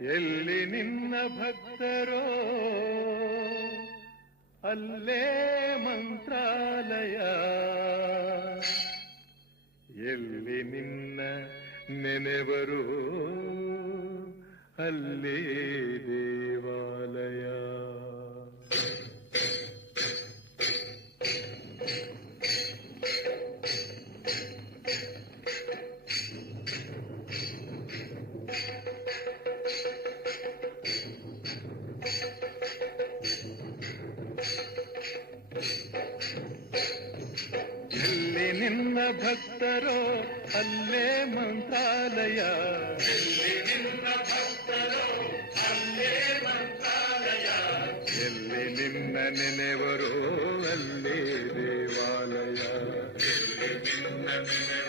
ಎಲ್ಲಿ ನಿನ್ನ ಭಕ್ತರೋ ಅಲ್ಲೇ ಮಂತ್ರಾಲಯ, ಎಲ್ಲಿ ನಿನ್ನ ನೆನೆವರು ಅಲ್ಲೇ ದೇವಾಲಯ. ಎಲ್ಲಿ ನಿನ್ನ ಭಕ್ತರೋ ಅಲ್ಲೇ ಮಂತ್ರಾಲಯ, ಎಲ್ಲಿ ನಿನ್ನ ಭಕ್ತರೋ ಅಲ್ಲೇ ಮಂತ್ರಾಲಯ, ಎಲ್ಲಿ ನಿನ್ನ ನೆನೆವರೋ ಅಲ್ಲೇ ದೇವಾಲಯ, ಎಲ್ಲಿ ನಿನ್ನ ನೆನೆವರು